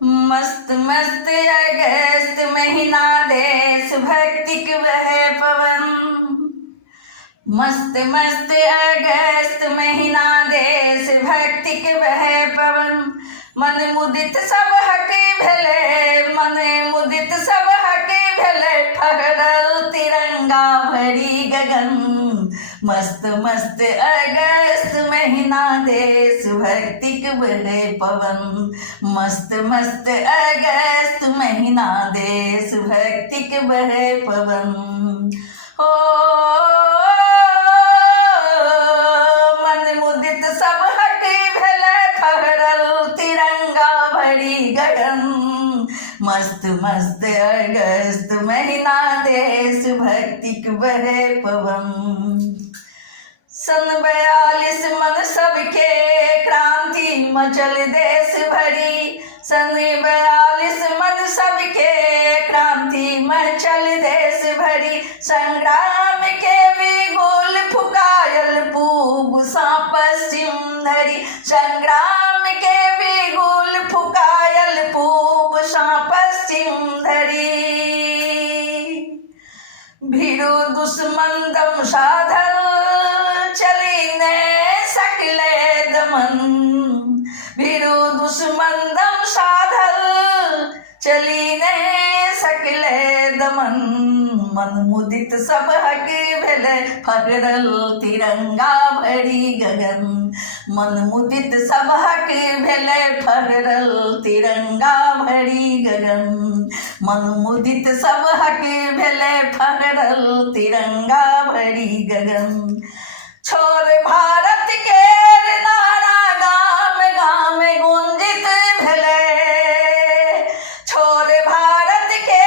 मस्त मस्त अगस्त महीना देश भक्ति के वह पवन। मस्त मस्त अगस्त महीना देश भक्ति के वह पवन। मन मुदित सब हके भेले, मन मुदित सब हके भेले, फहरल तिरंगा भरी गगन। मस्त मस्त अगस्त महीना देश भक्ति के बहे पवन। मस्त मस्त अगस्त महीना देश भक्ति के बहे पवन। हो मन मुदित सब हके भेले, फहरल तिरंगा भरी गगन। मस्त मस्त अगस्त महीना देश भक्ति के बहे पवन। सन 42 मन सबके क्रांति मचल देश भरी। सन 42 मन सबके क्रांति मचल देश भरी। संग्राम के बिगुल फुकायल पूब सा पश्चिम धरी। संग्राम के बिगुल फुकायल पूब सा पश्चिम धरी। भीरु दुश्मन दम साधल चली ने सकले दमन। भीरु दुश्मन दम साधल चली ने सकले दमन। मन मुदित सब हके भेले, फहरल तिरंगा भरी गगन। मन मुदित सब हके भेले, फहरल तिरंगा भरी गगन। मन मुदित सब हके भेले, फहरल तिरंगा भरी गगन। छोर भारत के नारा गाम गाम गुंजित भेले। छोर भारत के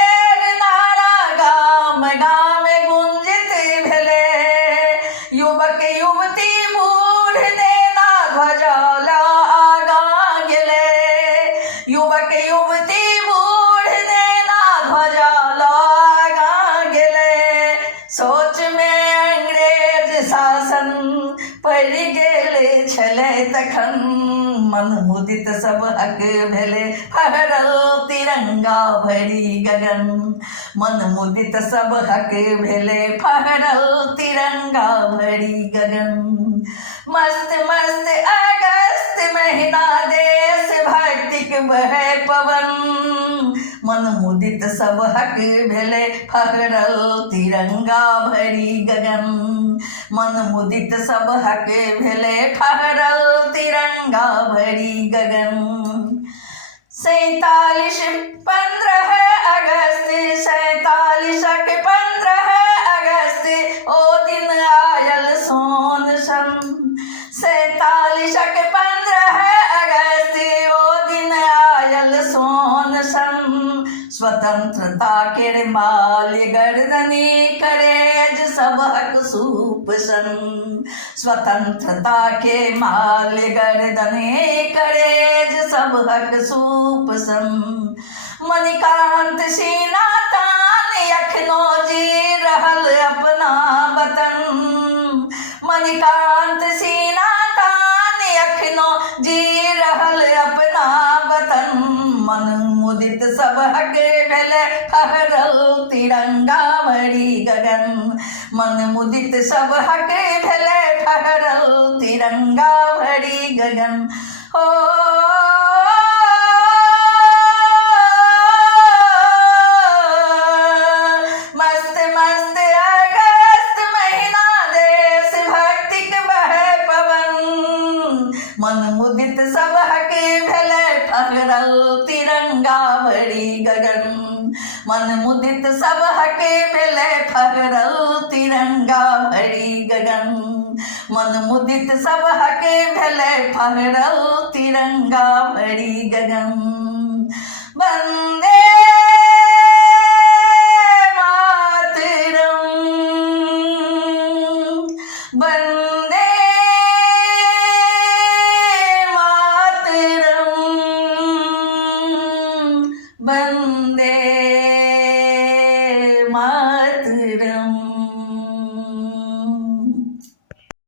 नारा गाम गाम गुंजित भेले। युवक युवती बूढ़ नेना ध्वजा आगा गेले। युवक युवती बूढ़ नेना ध्वजा आगा गेले। सोच में अंग्रेज शासन पड़ गेले छले तखन। मन मुदित सब हक भेले, फहरल तिरंगा भरी गगन। मन मुदित सब हक भेले, फहरल तिरंगा भरी गगन। मस्त मस्त अगस्त महीना देश भक्ति के बहे पवन। मन मुदित सब हक भेले, फहरल तिरंगा भरी गगन। मन मुदित सब हक भेले, फहरल तिरंगा भरी गगन। 47 15 अगस्त 47 15 अगस्त ओ दिन आयल सोन सन। 47 15 अगस्त ओ दिन आयल सोन सन। स्वतंत्रता के माल गर्दनी करेज सब हक सूप सन। स्वतंत्रता के माल गर्दनी करेज सब हक सूप सन। मणिकांत सीना तान अखनो जी रहल अपना वतन। मणिकांत सीना तान अखनो जी रहल अपना वतन। मन मुदित सब हक भेले, फहरल तिरंगा भरी गगन। मन मुदित सब हक भेले, फहरल तिरंगा भरी गगन। हो मस्त मस्त अगस्त महीना देश भक्ति के बहे पवन। मन मुदित सब हक भेले, फहरल तिरंगा भरी गगन। मन मुदित सब हके भेले, फहरल तिरंगा भरी गगन। मन मुदित सब हके भेले, फहरल तिरंगा भरी गगन। वंदे